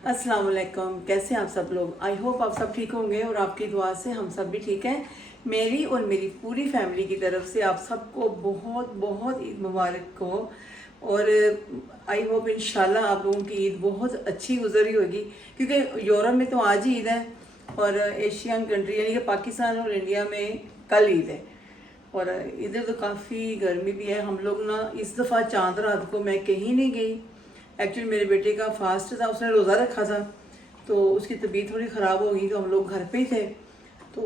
अस्सलाम वालेकुम। कैसे हैं आप सब लोग? आई होप आप सब ठीक होंगे और आपकी दुआ से हम सब भी ठीक हैं। मेरी और मेरी पूरी फैमिली की तरफ से आप सबको बहुत बहुत ईद मुबारक हो। और आई होप इंशाल्लाह आप लोगों की ईद बहुत अच्छी गुजरी होगी, क्योंकि यूरोप में तो आज ही ईद है और एशियन कंट्री यानी कि पाकिस्तान और इंडिया में कल ईद है। और इधर तो काफ़ी गर्मी भी है। हम लोग ना इस दफ़ा चांद रात को मैं कहीं नहीं गई। एक्चुअली मेरे बेटे का फास्ट था, उसने रोज़ा रखा था, तो उसकी तबीयत थोड़ी ख़राब हो गई, तो हम लोग घर पे ही थे। तो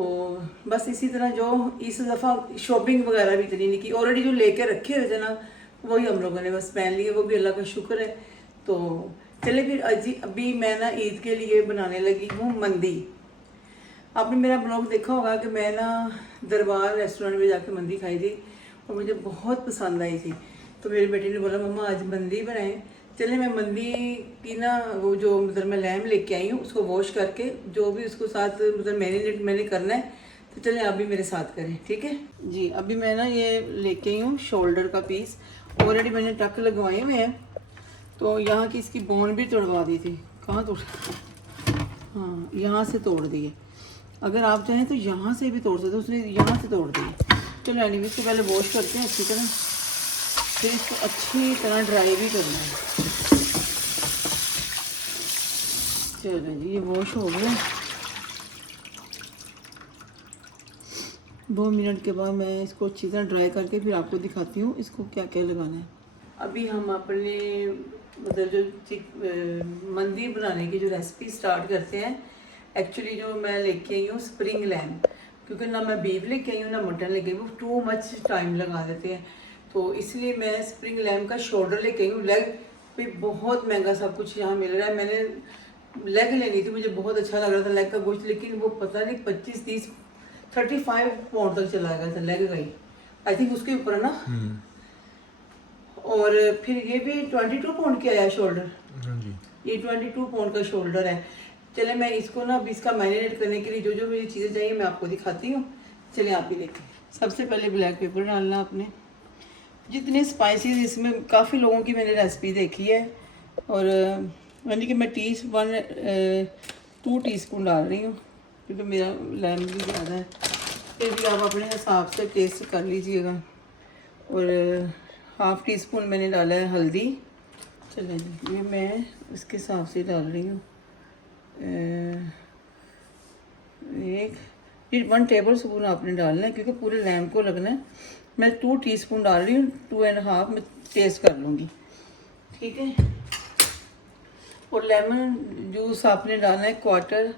बस इसी तरह जो इस दफ़ा शॉपिंग वगैरह भी इतनी नहीं की, ऑलरेडी जो लेके रखे हुए थे ना वही हम लोगों ने बस पहन लिए, वो भी अल्लाह का शुक्र है। तो चले फिर अभी मैं ना ईद के लिए बनाने लगी हूँ मंदी। आपने मेरा ब्लॉग देखा होगा कि मैं ना दरबार रेस्टोरेंट में जाके मंदी खाई थी और मुझे बहुत पसंद आई थी। तो मेरे बेटे ने बोला मम्मा आज मंदी बनाएं। चले मैं मंदी की ना वो जो मतलब मैं लैम लेके आई हूँ उसको वॉश करके जो भी उसको साथ मतलब मैरिनेट मैंने करना है, तो चले आप भी मेरे साथ करें, ठीक है जी। अभी मैं ना ये लेके आई हूँ शोल्डर का पीस, ऑलरेडी मैंने टक लगवाए हुए हैं। तो यहाँ की इसकी बोन भी तोड़वा दी थी। कहाँ तोड़, हाँ यहाँ से तोड़ दी है। अगर आप चाहें तो यहाँ से भी तोड़ सकते हो, उसने यहाँ से तोड़ दी। चलो एनीवे इसको पहले वॉश करते हैं अच्छी तरह, फिर इसको अच्छी तरह ड्राई भी करना है। चलो जी ये वॉश हो गया। 2 मिनट के बाद मैं इसको अच्छी तरह ड्राई करके फिर आपको दिखाती हूँ इसको क्या क्या लगाना है। अभी हम अपने मतलब जो मंदी बनाने की जो रेसिपी स्टार्ट करते हैं। एक्चुअली जो मैं लेके आई हूँ स्प्रिंग लैम, क्योंकि ना मैं बीफ लेके आई हूँ ना मटन लेके आई हूँ, टू मच टाइम लगा देते हैं। तो इसलिए मैं स्प्रिंग लैम का शोल्डर लेके आई हूँ। लेग पे बहुत महंगा सब कुछ यहाँ मिल रहा है। मैंने लेग लेनी थी, मुझे बहुत अच्छा लग रहा था लेग का गोश्त, लेकिन वो पता नहीं 25-30 35 पाउंड तक चला गया था लेग का ही, आई थिंक उसके ऊपर है ना। और फिर ये भी 22 पाउंड की आया शोल्डर। हाँ जी, ये 22 पाउंड का शोल्डर है। चले मैं इसको ना अभी इसका मैरिनेट करने के लिए जो जो मुझे चीज़ें चाहिए मैं आपको दिखाती हूँ। चले आप भी देखें। सबसे पहले ब्लैक पेपर डालना आपने, जितने स्पाइसेस इसमें काफ़ी लोगों की मैंने रेसिपी देखी है। और यानी कि मैं 2 टीस्पून डाल रही हूँ, क्योंकि मेरा लैम भी ज़्यादा है। फिर भी आप अपने हिसाब से टेस्ट कर लीजिएगा। और हाफ़ टी स्पून मैंने डाला है हल्दी। चलिए जी ये मैं इसके हिसाब से डाल रही हूँ। 1 टेबल स्पून आपने डालना है, क्योंकि पूरे लैम को लगना है। मैं 2 टीस्पून डाल रही हूँ, 2.5 मैं टेस्ट कर लूँगी, ठीक है। और लेमन जूस आपने डालना है क्वार्टर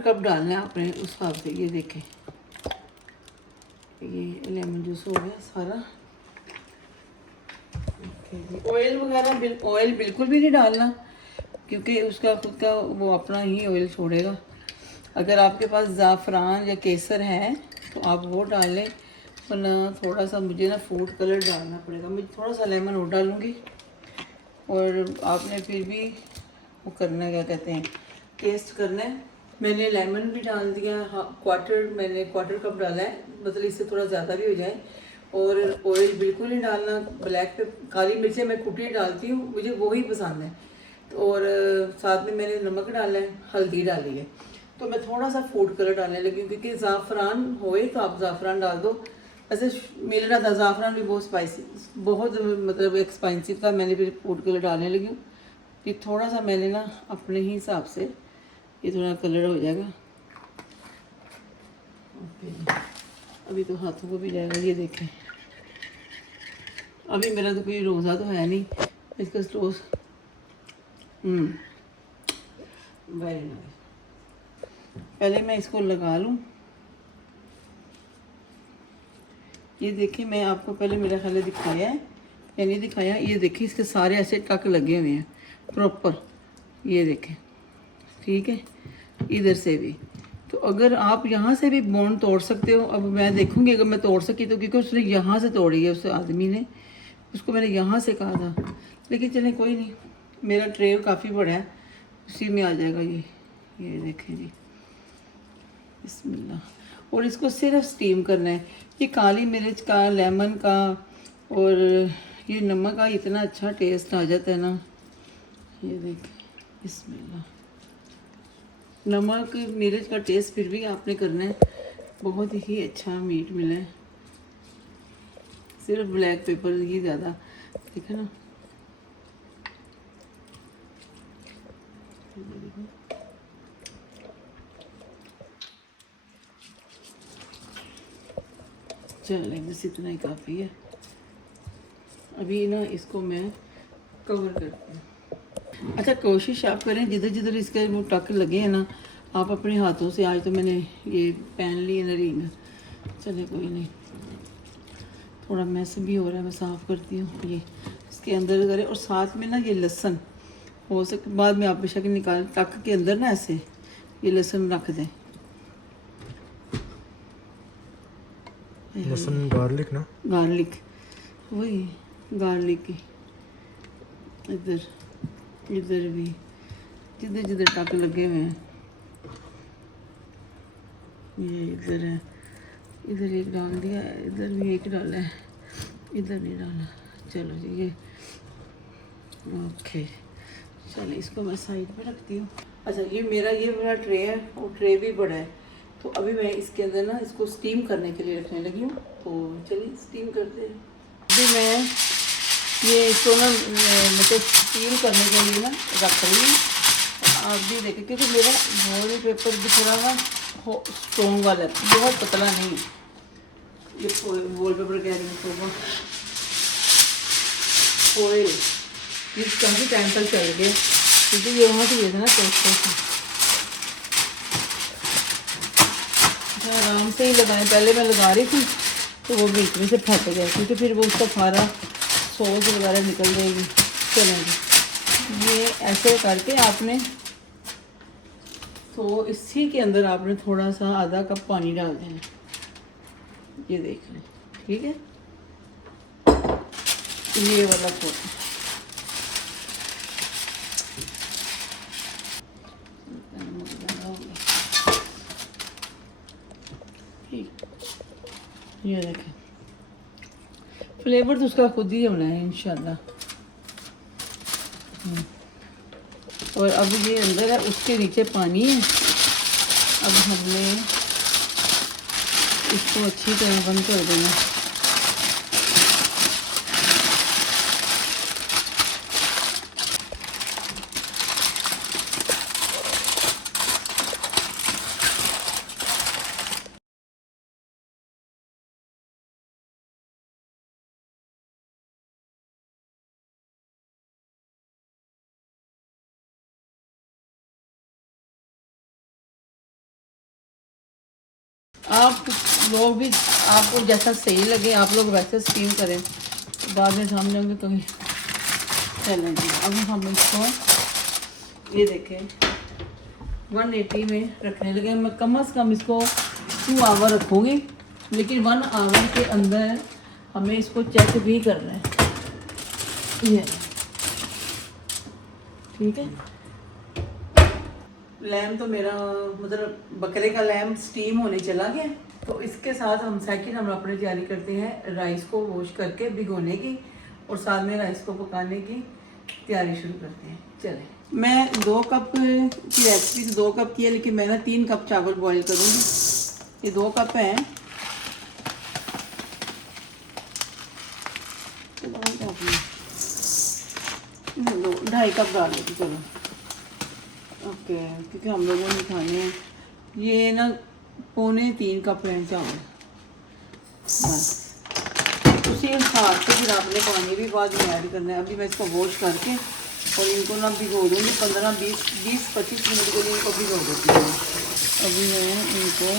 कप डालना है आपने उस हिसाब से। ये देखें ये लेमन जूस हो गया सारा। ऑयल वगैरह ऑयल बिल्कुल भी नहीं डालना, क्योंकि उसका खुद का वो अपना ही ऑयल छोड़ेगा। अगर आपके पास ज़ाफ़रान या केसर है तो आप वो डाल लें, वरना थोड़ा सा मुझे ना फूड कलर डालना पड़ेगा। मैं थोड़ा सा लेमन और डालूँगी। और आपने फिर भी वो करना है, क्या कहते हैं, टेस्ट करना है। मैंने लेमन भी डाल दिया, मैंने क्वार्टर कप डाला है, मतलब इससे थोड़ा ज़्यादा भी हो जाए। और ऑयल बिल्कुल नहीं डालना। ब्लैक पे काली मिर्चें मैं कुटी डालती हूँ, मुझे वही पसंद है। और साथ में मैंने नमक डाला है, हल्दी डाली है। तो मैं थोड़ा सा फूड कलर डालने लगी हूँ, क्योंकि ज़ाफ़रान होए तो आप ज़ाफ़रान डाल दो। ऐसे मिल रहा था ज़ाफ़रान भी बहुत स्पाइसी, बहुत मतलब एक स्पाइसी था। मैंने फिर फूड कलर डालने लगी हूँ। फिर थोड़ा सा मैंने ना अपने ही हिसाब से, ये थोड़ा कलर हो जाएगा। ओके अभी तो हाथों को भी जाएगा। ये देखें अभी मेरा तो कोई रोज़ा तो है नहीं, इसका रोज़ वेरी नाइस। पहले मैं इसको लगा लूँ। ये देखिए मैं आपको पहले मेरा ख्याल दिखाया है या नहीं दिखाया। ये देखिए इसके सारे ऐसे टक लगे हुए हैं प्रॉपर, ये देखें, ठीक है। इधर से भी तो अगर आप यहाँ से भी बोन तोड़ सकते हो। अब मैं देखूँगी अगर मैं तोड़ सकी तो, क्योंकि उसने यहाँ से तोड़ी है, उस आदमी ने, उसको मैंने यहाँ से कहा था। लेकिन चलें कोई नहीं, मेरा ट्रे काफ़ी बड़ा है, उसी में आ जाएगा ये देखें जी, बिस्मिल्लाह। और इसको सिर्फ स्टीम करना है। ये काली मिर्च का, लेमन का और ये नमक का इतना अच्छा टेस्ट आ जाता है ना। ये देखिए बिस्मिल्लाह। नमक मिर्च का टेस्ट फिर भी आपने करना है, बहुत ही अच्छा मीट मिला है, सिर्फ ब्लैक पेपर ही ज़्यादा, ठीक है ना। चलिए बस इतना ही काफ़ी है। अभी ना इसको मैं कवर करती हूँ। अच्छा, कोशिश आप करें जिधर जिधर इसके वो टक लगे हैं ना, आप अपने हाथों से, आज तो मैंने ये पहन ली है ना रिंग, चले कोई नहीं, थोड़ा मैस भी हो रहा है, मैं साफ़ करती हूँ। ये इसके अंदर करें, और साथ में ना ये लहसुन हो सके बाद में आप बेशक निकाल, टक के अंदर ना ऐसे ये लहसुन रख दें। लहसुन गार्लिक ना, गार्लिक, वही गार्लिक की इधर इधर भी जिधर जिधर टक लगे हुए हैं, ये इधर है, इधर एक डाल दिया है, इधर भी एक डाला है, इधर नहीं डाला। चलो जी, ये ओके। चलिए इसको मैं साइड पे रखती हूँ। अच्छा, ये मेरा ये बड़ा ट्रे है और ट्रे भी बड़ा है, तो अभी मैं इसके अंदर ना इसको स्टीम करने के लिए रखने लगी हूँ, तो चलिए स्टीम करते हैं। अभी मैं ये इसको ना मतलब स्टीम करने के लिए ना रख रही हूँ। आप भी देखें, क्योंकि मेरा वॉल पेपर भी थोड़ा ना स्ट्रॉन्ग वाला है, बहुत पतला नहीं है ये वॉल पेपर, कह रही हूँ ऑयल, ये काफ़ी टाइम तक चल गया, क्योंकि ये वहाँ से लेना ना टोस्टर से। आराम से ही लगाएं, पहले मैं लगा रही थी तो वो बीच में से फट गया, क्योंकि फिर वो उसका सारा सॉस वगैरह निकल जाएगी। चलेंगे ये ऐसे करके आपने, तो इसी के अंदर आपने थोड़ा सा आधा कप पानी डाल देना, ये देख लें, ठीक है। ये वाला थोड़ा ये देखें, फ्लेवर तो उसका खुद ही होना है इंशाल्लाह। और अब ये अंदर है, उसके नीचे पानी है। अब हमने इसको अच्छी तरह बंद कर देना। आप लोग भी, आपको जैसा सही लगे आप लोग वैसे स्टीम करें, बाद में सामने होंगे कभी। चलें जी, अब हम इसको ये देखें 180 में रखने लगे। मैं कम से कम इसको 2 आवर रखूँगी, लेकिन 1 आवर के अंदर हमें इसको चेक भी करना है। ये ठीक है। लैम तो मेरा मतलब बकरे का लैम स्टीम होने चला गया, तो इसके साथ हम सेकंड हम अपनी तैयारी करते हैं राइस को वॉश करके भिगोने की, और साथ में राइस को पकाने की तैयारी शुरू करते हैं। चलें, मैं 2 कप की रेसिपी 2 कप की है, लेकिन मैं ना 3 कप चावल बॉईल करूँगी। ये 2 कप हैं, 2.5 कप डाल लेती, चलो ओके, क्योंकि हम लोगों ने खाने हैं। ये ना 3.25 कप है चावल, बस उसी हिसाब से फिर आपने पानी भी बाद में ऐड करना है। अभी मैं इसको वॉश करके और इनको ना भिगो दूँगी 15-20-25 मिनट के लिए इनको भिगो देती हूँ। अभी मैं इनको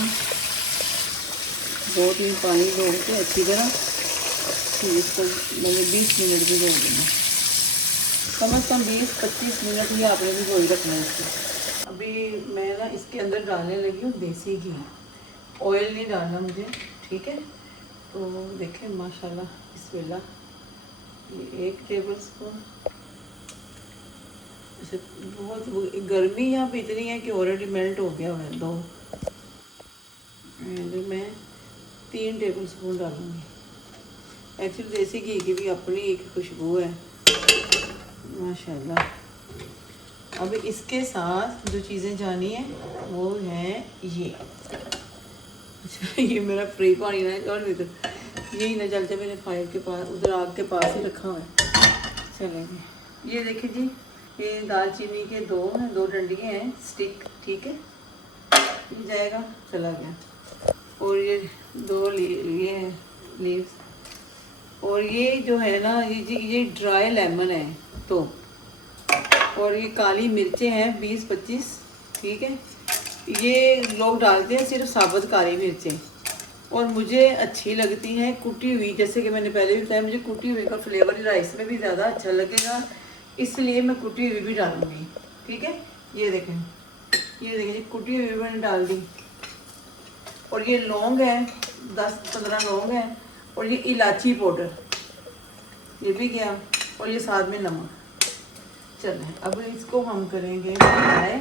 2-3 पानी धो के अच्छी तरह फिर इसको मैंने 20 मिनट भिगो देना, कम से कम 20-25 मिनट ही आपने भिगो ही रखना है इसको। अभी मैं ना इसके अंदर डालने लगी हूँ देसी घी, ऑयल नहीं डालना मुझे, ठीक है। तो देखें माशाल्लाह बिस्मिल्लाह, ये 1 टेबल स्पून, जैसे बहुत गर्मी यहाँ पे इतनी है कि ऑलरेडी मेल्ट हो गया है 2, मैं 3 टेबल स्पून डालूँगी। एक्चुअली देसी घी की भी अपनी एक खुशबू है माशाल्लाह। अब इसके साथ जो चीज़ें जानी है वो है ये। अच्छा ये मेरा फ्री पानी ना और नहीं तो यही ना चलते, मैंने फायर के पास उधर आग के पास ही रखा हुआ है। चलेंगे। ये देखिए जी, ये दालचीनी के दो हैं, 2 डंडियाँ हैं स्टिक, ठीक है, ये जाएगा, चला गया। और ये 2 ये लीव्स, और ये जो है ना ये ड्राई लेमन है तो, और ये काली मिर्चें हैं 20-25, ठीक है। ये लोग डालते हैं सिर्फ साबुत काली मिर्चें, और मुझे अच्छी लगती हैं कुटी हुई, जैसे कि मैंने पहले भी बताया मुझे कुटी हुई का फ्लेवर राइस में भी ज़्यादा अच्छा लगेगा, इसलिए मैं कुटी हुई भी डालूँगी, ठीक है। ये देखें, ये देखिए कुटी हुई मैंने डाल दी, और ये लौंग है 10-15 लौंग है, और ये इलायची पाउडर ये भी गया, और ये साथ में नमक। चलें अब इसको हम करेंगे फ्राई,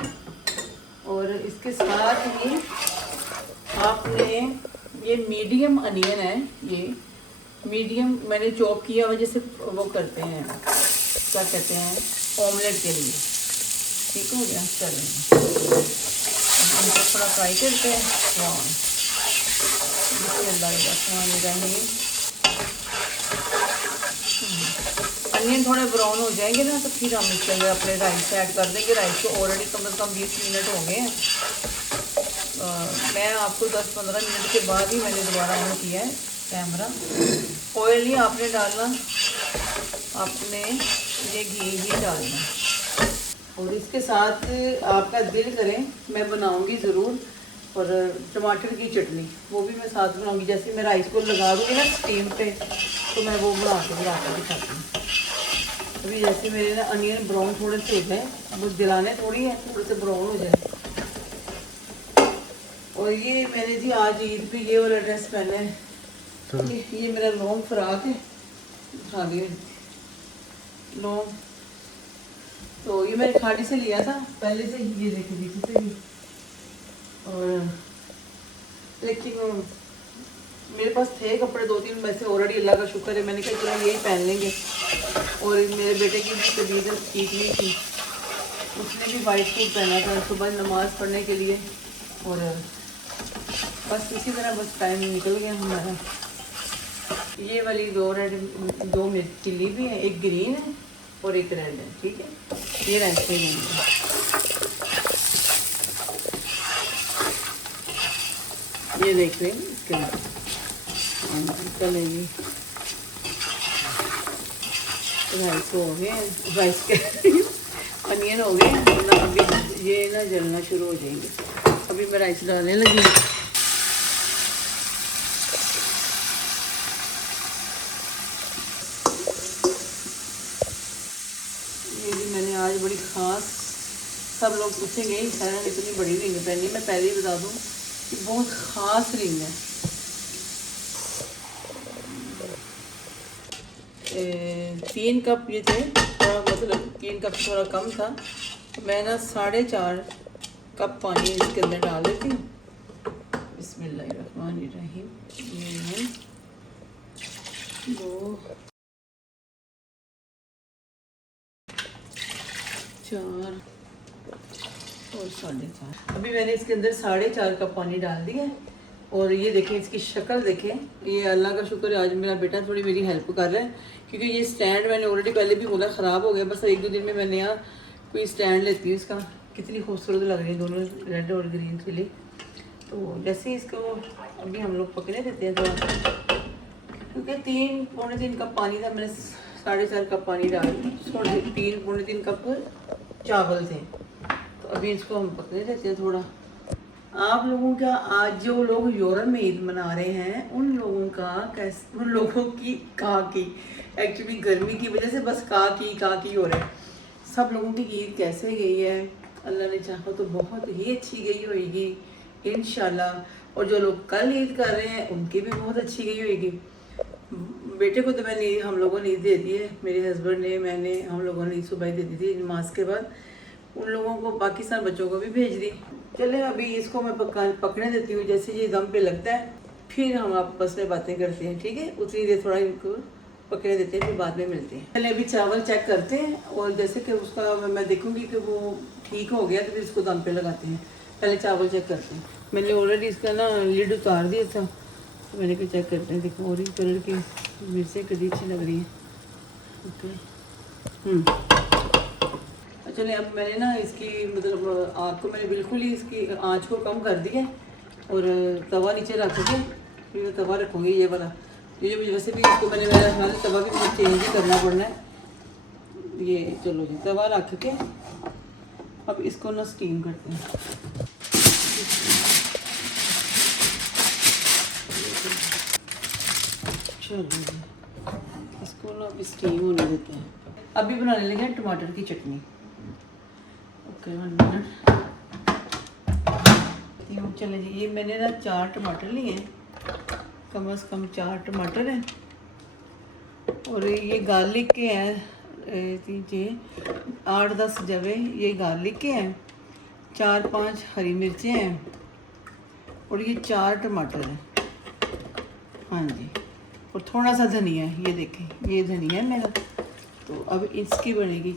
और इसके साथ ही आपने ये मीडियम अनियन है, ये मीडियम मैंने चॉप किया हुआ, जैसे वो करते हैं क्या कहते हैं ऑमलेट के लिए, ठीक हो गया। चलेंगे हम थोड़ा फ्राई करते हैं। अनियन थोड़े ब्राउन हो जाएंगे ना तो फिर हम इसके अंदर अपने राइस ऐड कर देंगे। राइस को ऑलरेडी कम से कम 20 मिनट हो गए हैं। मैं आपको 10-15 मिनट के बाद ही मैंने दोबारा ऑन किया है कैमरा। ऑयल ही आपने डालना, आपने ये घी ही डालना, और इसके साथ आपका दिल करें मैं बनाऊंगी ज़रूर, और टमाटर की चटनी वो भी मैं साथ बनाऊंगी। जैसे मैं राइस को लगा दूँगी ना स्टीम पे तो मैं वो बना के दिखाती हूँ। अभी जैसे मेरे ना अनियन ब्राउन थोड़े से हो जाए, वो दिलाने थोड़ी है, थोड़े से ब्राउन हो जाए। और ये मैंने जी आज ईद पे ये वाला ड्रेस पहना है, ये मेरा लॉन्ग फ्रॉक है, दिखा दिए लॉन्ग, तो ये मैंने खाड़ी से लिया था पहले से, ये देखिए पीछे से भी। और लेकिन मेरे पास थे कपड़े 2-3 वैसे ऑलरेडी, अल्लाह का शुक्र है, मैंने कहा चलो यही पहन लेंगे। और मेरे बेटे की तबीयत ठीक नहीं थी, उसने भी वाइट सूट पहना था सुबह नमाज़ पढ़ने के लिए, और बस इसी तरह बस टाइम निकल गया हमारा। ये वाली 2 मिर्च चिल्ली भी है, एक ग्रीन है और एक रेड है, ठीक है। ये राइस पे लेंगे, ये देख रहे हैं इसके अंदर चलेगी। राइस हो गए, राइस के अनियन हो गए ना, अभी ये ना जलना शुरू हो जाएंगे। अभी मैं राइस डालने लगी। ये भी मैंने आज बड़ी ख़ास, सब लोग पूछेंगे सैरन इतनी बड़ी रिंग पहनी, मैं पहले ही बता दूँ कि बहुत ख़ास रिंग है। 3 कप ये थे, थोड़ा मतलब 3 कप थोड़ा कम था, मैं ना 4.5 कप पानी इसके अंदर डाल देती हूँ। बिस्मिल्लाहिर्रहमानिर्रहीम। ये है 2, 4 और 4.5। अभी मैंने इसके अंदर 4.5 कप पानी डाल दिया है। और ये देखें इसकी शक्ल देखें, ये अल्लाह का शुक्र है आज मेरा बेटा थोड़ी मेरी हेल्प कर रहा है, क्योंकि ये स्टैंड मैंने ऑलरेडी पहले भी बोला ख़राब हो गया, बस 1-2 दिन में मैंने यहाँ कोई स्टैंड लेती हूँ इसका। कितनी खूबसूरत लग रही है दोनों रेड और ग्रीन चिली। तो जैसे ही इसको अभी हम लोग पकने देते हैं थोड़ा, क्योंकि 3-3 कप पानी था, मैंने 4.5 कप पानी डाल दी, 3-3 कप चावल थे। तो अभी इसको हम पकने देते हैं थोड़ा। आप लोगों का आज जो लोग यूरोप में ईद मना रहे हैं उन लोगों की एक्चुअली गर्मी की वजह से बस की हो रहा है। सब लोगों की ईद कैसे गई है, अल्लाह ने चाहा तो बहुत ही अच्छी गई होगी इंशाल्लाह। और जो लोग कल ईद कर रहे हैं उनकी भी बहुत अच्छी गई होगी। बेटे को तो मैंने हम लोगों ने ईद दे दी है, मेरे हस्बैंड ने, हम लोगों ने ईद सुबह दे दी थी नमाज के बाद। उन लोगों को पाकिस्तान बच्चों को भी भेज दी। चले अभी इसको मैं पकड़ने देती हूँ, जैसे ये दम पे लगता है फिर हम आपस में बातें करते हैं, ठीक है। उतनी देर थोड़ा इनको पकने देते हैं, फिर बाद में मिलते हैं। पहले अभी चावल चेक करते हैं और जैसे कि उसका मैं देखूंगी कि वो ठीक हो गया तो फिर इसको दम पे लगाते हैं। पहले चावल चेक करते हैं। मैंने ऑलरेडी इसका ना लिड उतार दिया था, तो मैंने कहा चेक करते हैं। देखो ऑरेंज कलर की मिर्चें कितनी अच्छी लग रही हैं। ओके चलिए, अब मैंने ना इसकी मतलब आग को मैंने बिल्कुल ही इसकी आँच को कम कर दिया और तवा नीचे रख के फिर मैं तवा रखूँगी ये वाला। ये जो वैसे भी इसको मैंने मेरा ख्याल तवा भी मुझे चेंज ही करना पड़ना है। ये चलो जी, तवा रख के अब इसको ना स्टीम करते हैं। चलो जी, इसको ना अभी स्टीम होने देते हैं। अभी बनाने लगे हैं टमाटर की चटनी। Okay 1 minute. चले जी, ये मैंने ना 4 टमाटर लिए हैं, कम से कम 4 टमाटर हैं और ये गार्लिक के हैं। दीजिए 8-10 जवे ये गार्लिक के हैं, 4-5 हरी मिर्चें हैं और ये 4 टमाटर हैं। हाँ जी, और थोड़ा सा धनिया है, ये देखें ये धनिया है मेरा। तो अब इसकी बनेगी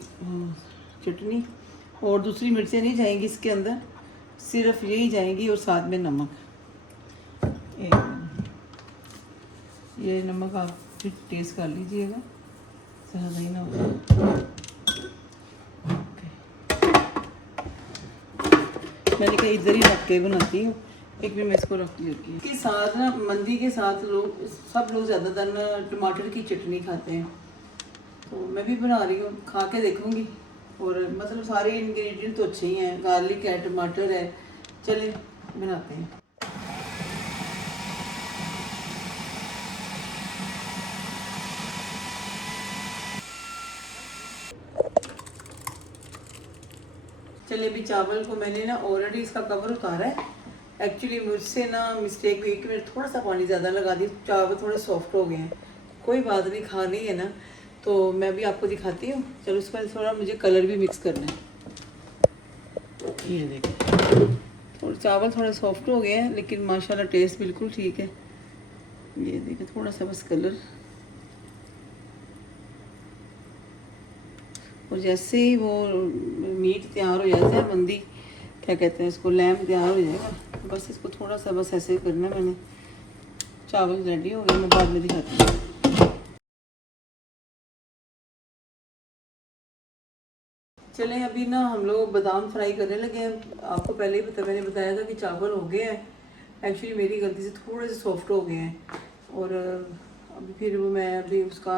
चटनी और दूसरी मिर्चें नहीं जाएंगी इसके अंदर, सिर्फ यही जाएंगी और साथ में नमक। ये नमक आप फिर टेस्ट कर लीजिएगा, ज़्यादा ही ना हो। मैंने कहा इधर ही रख के बनाती हूँ, एक भी मैं इसको रख ली होती है। इसके साथ ना मंदी के साथ सब लोग ज़्यादातर ना टमाटर की चटनी खाते हैं, तो मैं भी बना रही हूँ, खा के देखूँगी। और मतलब सारे इंग्रेडिएंट तो अच्छे ही हैं, गार्लिक है, टमाटर है। चलिए बनाते हैं। चलिए, अभी चावल को मैंने ना ऑलरेडी इसका कवर उतारा है। एक्चुअली मुझसे ना मिस्टेक हुई कि मैंने थोड़ा सा पानी ज़्यादा लगा दी, चावल थोड़े सॉफ्ट हो गए हैं। कोई बात नहीं, खानी है ना, तो मैं भी आपको दिखाती हूँ। चलो उसके बाद थोड़ा मुझे कलर भी मिक्स करना है। ये देखिए थोड़ा चावल थोड़ा सॉफ्ट हो गए हैं, लेकिन माशाल्लाह टेस्ट बिल्कुल ठीक है। ये देखिए थोड़ा सा बस कलर, और जैसे ही वो मीट तैयार हो जाता है, मंदी क्या कहते हैं इसको, लैम्प तैयार हो जाएगा, बस इसको थोड़ा सा बस ऐसे करना है। मैंने चावल रेडी हो गए, मैं बाद में दिखाती हूँ। चलें, अभी ना हम लोग बादाम फ्राई करने लगे हैं। आपको पहले ही मैंने बताया था कि चावल हो गए हैं, एक्चुअली मेरी गलती से थोड़े से सॉफ्ट हो गए हैं। और अभी फिर वो मैं अभी उसका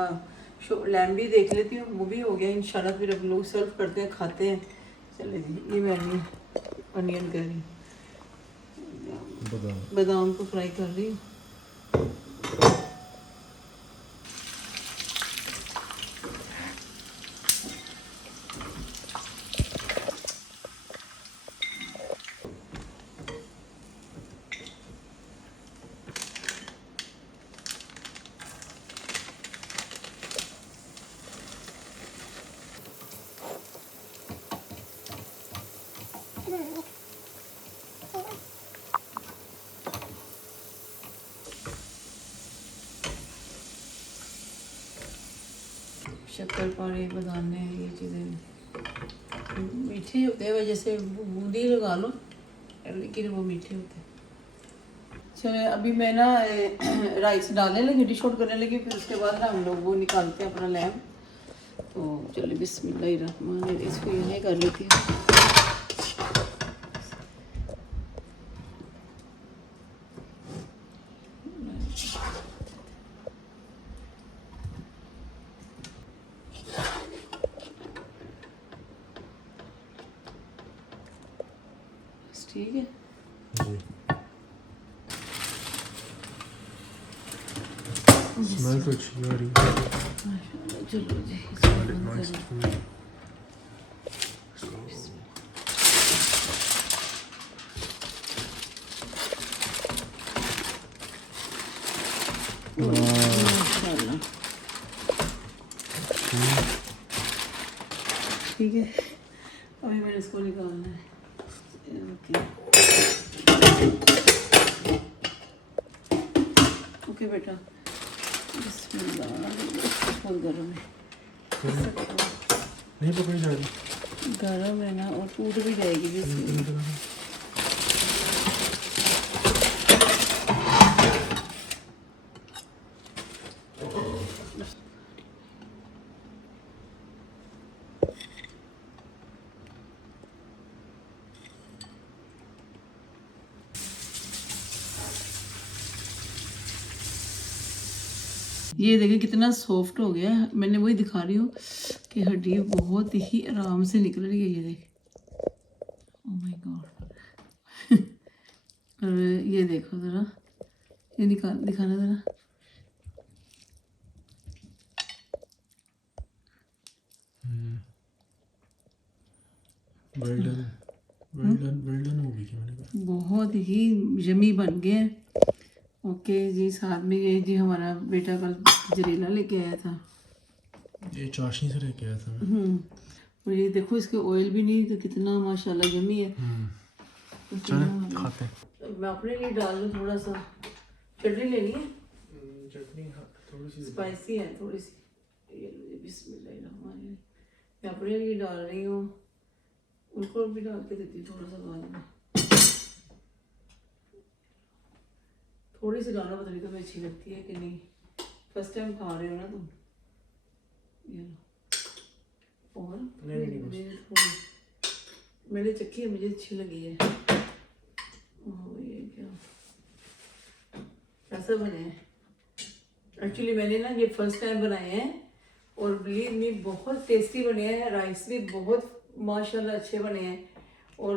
लैम्प भी देख लेती हूँ, वो भी हो गया इंशाल्लाह। फिर अब लोग सर्व करते हैं, खाते हैं। चले जी, ये मैं अनियन कर रही हूँ, बादाम को फ्राई कर रही हूँ। शक्कर पानी बनाने ये चीज़ें मीठे होते हैं, जैसे बूंदी लगा लो, लेकिन वो मीठे होते हैं। चलो अभी मैं ना राइस डालने लगी, डिश आउट करने लगी, फिर उसके बाद ना हम लोग वो निकालते हैं अपना लैम्प। तो चलिए बिस्मिल्लाहिर्रहमानिर्रहीम, इसको यहीं कर लेती हूँ। ठीक है जी, स्मेल तो अच्छी आ रही है। चलो जी, ठीक है। अभी मैंने इसको निकालना है। ओके बेटा, बिस्मिल्लाह, बहुत गर्म है, नहीं पकड़ी जा रही। गर्म है ना, और टूट भी जाएगी बिस्मिल्लाह। ये देखिए कितना सॉफ्ट हो गया है। मैंने वही दिखा रही हूँ कि हड्डी बहुत ही आराम से निकल रही है। ये देख, ओह माय गॉड। और ये देखो ज़रा, ये दिखाना ज़रा। Well done, well done, well done होगी क्या मैंने कहा। बहुत ही यमी बन गया है। ओके जी, साथ में ये जी हमारा बेटा कल जरेला लेके आया था। ये चाशनी से लेके आया था मैं। और ये देखो इसके ऑयल भी नहीं, तो कितना माशाल्लाह यमी है। चलें खाते हैं। मैं अपने लिए डाल लूँ थोड़ा सा। चटनी लेनी है, चटनी थोड़ी सी स्पाइसी है थोड़ी सी। ये बिस्मिल्लाहिर्रहमानिर्रहीम। मैं अपने लिए डाल रही हूँ, उनको भी डाल के देती हूँ थोड़ा सा बाद में। थोड़ी सी डालना, पता नहीं तुम्हें अच्छी लगती है कि नहीं। फर्स्ट टाइम खा रहे हो ना तुम। ये लो। और मेरे चक्की मुझे अच्छी लगी है। ओह ये क्या ऐसा बने हैं। एक्चुअली मैंने ना ये फर्स्ट टाइम बनाए हैं, और बिलीव मी बहुत टेस्टी बने हैं। राइस भी बहुत माशाल्लाह अच्छे बने हैं। और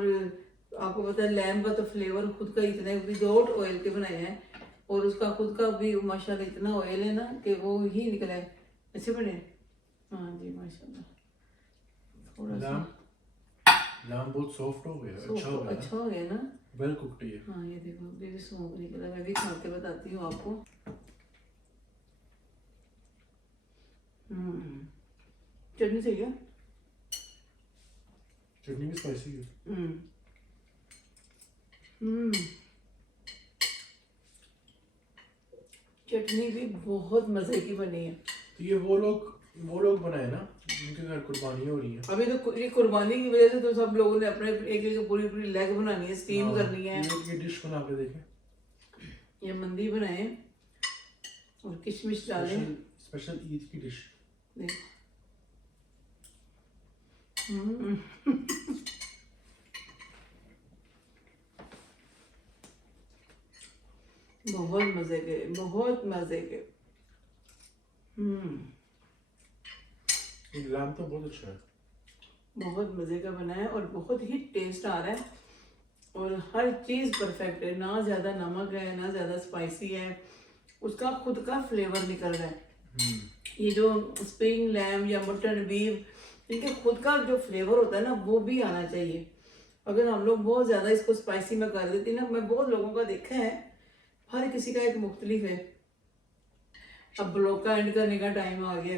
आपको पता है लैम्ब का तो फ्लेवर खुद का इतना है, विदाउट ऑयल के बनाए हैं। और उसका खुद का भी माशाल्लाह इतना ऑयल है ना कि वो ही निकला है। अच्छे बने। हाँ जी माशाल्लाह। थोड़ा सा लाम बहुत सॉफ्ट हो गया, अच्छा हो गया ना, वेल कुक्ड है। हाँ ये देखो अभी भी स्मोक निकला। मैं भी खा के बताती हूँ आपको। चटनी सही है। चटनी भी स्पाइसी है। चटनी भी बहुत मजे की बनी है। तो ये वो लोग बनाए ना जिनके घर कुर्बानी हो रही है। अभी तो ये कुर्बानी की वजह से तो सब लोगों ने अपने एक एक पूरी पूरी लेग बनानी है, स्टीम करनी है। ये डिश बना के देखें। ये मंदी बनाए और किशमिश डाले। स्पेशल ईद की डिश। देख बहुत मजे के, बहुत मजे के। लैम्ब तो बहुत अच्छा है, बहुत मजे का बना है और बहुत ही टेस्ट आ रहा है। और हर चीज परफेक्ट है, ना ज्यादा नमक है ना ज्यादा स्पाइसी है, उसका खुद का फ्लेवर निकल रहा है। ये जो स्प्रिंग लैम्ब या मटन बीफ, इनके खुद का जो फ्लेवर होता है ना वो भी आना चाहिए। अगर हम लोग बहुत ज़्यादा इसको स्पाइसी में कर देते ना, मैं बहुत लोगों का देखा है, हर किसी का एक मुख्तलिफ है। अब ब्लॉग का एंड करने का टाइम आ गया।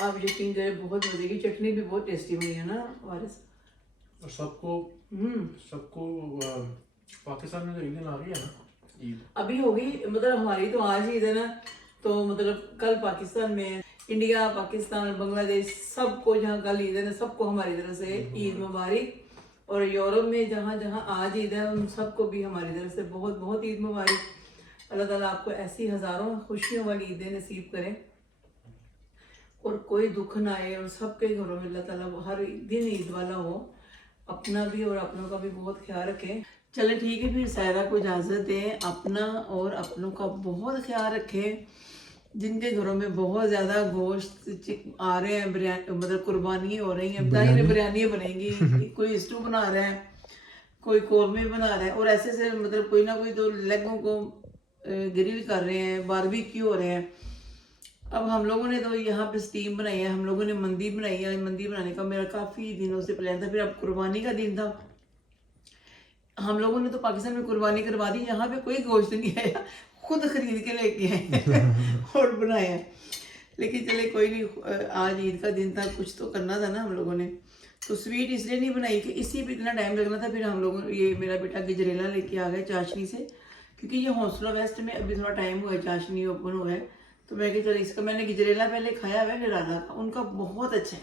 आप यकीन करें बहुत मजे की चटनी भी बहुत टेस्टी बनी है ना वारिस। और सबको पाकिस्तान में तो ईद आ रही है ना, ईद अभी होगी, मतलब हमारी तो आज ईद है ना, तो मतलब कल पाकिस्तान में, इंडिया पाकिस्तान बांग्लादेश सबको जहाँ कल ईद है ना, सबको हमारी तरफ से ईद मुबारक। और यूरोप में जहाँ जहाँ आज ईद है उन सबको भी हमारी तरफ से बहुत बहुत ईद मुबारक। अल्लाह ताला आपको ऐसी हज़ारों खुशियों वाली ईदें नसीब करें और कोई दुख ना आए, और सबके घरों में अल्लाह ताला हर दिन ईद वाला हो। अपना भी और अपनों का भी बहुत ख्याल रखें। चले ठीक है, फिर सायरा को इजाज़त दें। अपना और अपनों का बहुत ख्याल रखें। जिनके घरों में बहुत ज़्यादा गोश्त आ रहे हैं, बिरयानी मतलब कुर्बानी हो रही है, बिरयानी बनेगी, कोई स्टू बना रहा है, कोई कौरमे बना रहा है, और ऐसे से मतलब कोई ना कोई तो लेगों को ग्रिल कर रहे हैं, बारबेक्यू हो रहे हैं। अब हम लोगों ने तो यहाँ पे स्टीम बनाई है, हम लोगों ने मंदी बनाई है। मंदी बनाने का मेरा काफ़ी दिनों से प्लान था। फिर अब कुर्बानी का दिन था, हम लोगों ने तो पाकिस्तान में कुर्बानी करवा दी। यहाँ पे कोई गोश्त नहीं आया, खुद खरीद के लेके आए और बनाया। लेकिन चले कोई नहीं, आज ईद का दिन था, कुछ तो करना था ना हम लोगों ने। तो स्वीट इसलिए नहीं बनाई कि इसी पे इतना टाइम लगना था। फिर हम लोगों ये मेरा बेटा गजरेला लेके आ गया चाशनी से, क्योंकि ये हौसला वेस्ट में अभी थोड़ा टाइम हुआ है, चाशनी ओपन हुआ है, तो मैं चलो इसका, मैंने गजरेला पहले खाया हुआ है निराला का, उनका बहुत अच्छा है,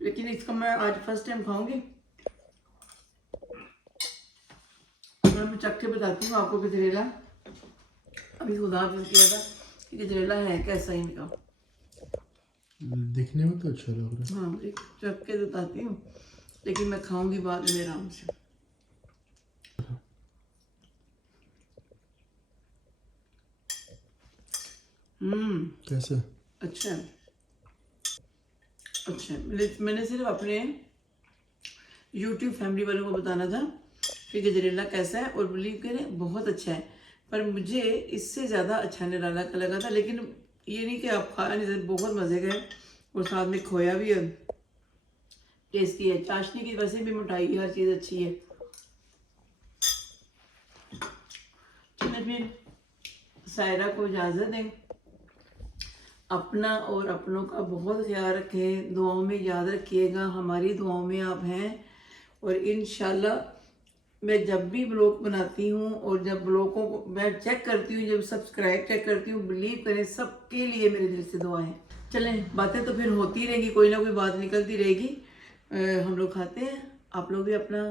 लेकिन इसका मैं आज फर्स्ट टाइम खाऊंगी। मैं चख के बताती हूँ आपको गजरेला। अभी खुदा हाफिज़ किया था कि गजरेला है कैसा इनका। दिखने में तो अच्छा लग रहा है। हाँ, एक चख के बताती हूँ, लेकिन मैं खाऊंगी बाद में आराम से। कैसे? अच्छा अच्छा, मैंने सिर्फ अपने YouTube फैमिली वालों को बताना था कि गजरेला कैसा है, और बिलीव करें बहुत अच्छा है, पर मुझे इससे ज़्यादा अच्छा निराला का लगा था। लेकिन ये नहीं कि आप खा नहीं सकते, बहुत मज़े का है, और साथ में खोया भी है, टेस्टी है। चाशनी की वैसे भी मिठाई हर चीज़ अच्छी है। चलिए फिर सायरा को इजाज़त दें, अपना और अपनों का बहुत ख्याल रखें, दुआओं में याद रखिएगा, हमारी दुआओं में आप हैं। और इंशाल्लाह मैं जब भी ब्लॉग बनाती हूँ और जब ब्लॉगों को मैं चेक करती हूँ, जब सब्सक्राइब चेक करती हूँ, बिलीव करें सबके लिए मेरे दिल से दुआ है। चलें, बातें तो फिर होती रहेंगी, कोई ना कोई बात निकलती रहेगी। हम लोग खाते हैं, आप लोग भी अपना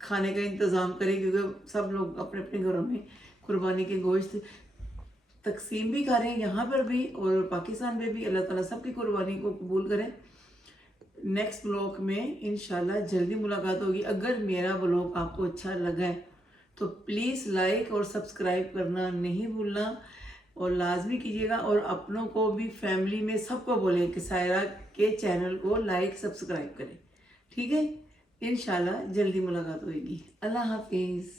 खाने का इंतज़ाम करें, क्योंकि सब लोग अपने अपने घरों में कुर्बानी के गोश्त तकसीम भी करें, यहाँ पर भी और पाकिस्तान में भी। अल्लाह ताला सबकी कुर्बानी को कबूल करें। नेक्स्ट ब्लॉग में इंशाल्लाह जल्दी मुलाकात होगी। अगर मेरा ब्लॉग आपको अच्छा लगा है तो प्लीज़ लाइक और सब्सक्राइब करना नहीं भूलना, और लाजमी कीजिएगा, और अपनों को भी, फैमिली में सबको बोलें कि सायरा के चैनल को लाइक सब्सक्राइब करें। ठीक है, इंशाल्लाह जल्दी मुलाकात होगी। अल्लाह हाफिज़।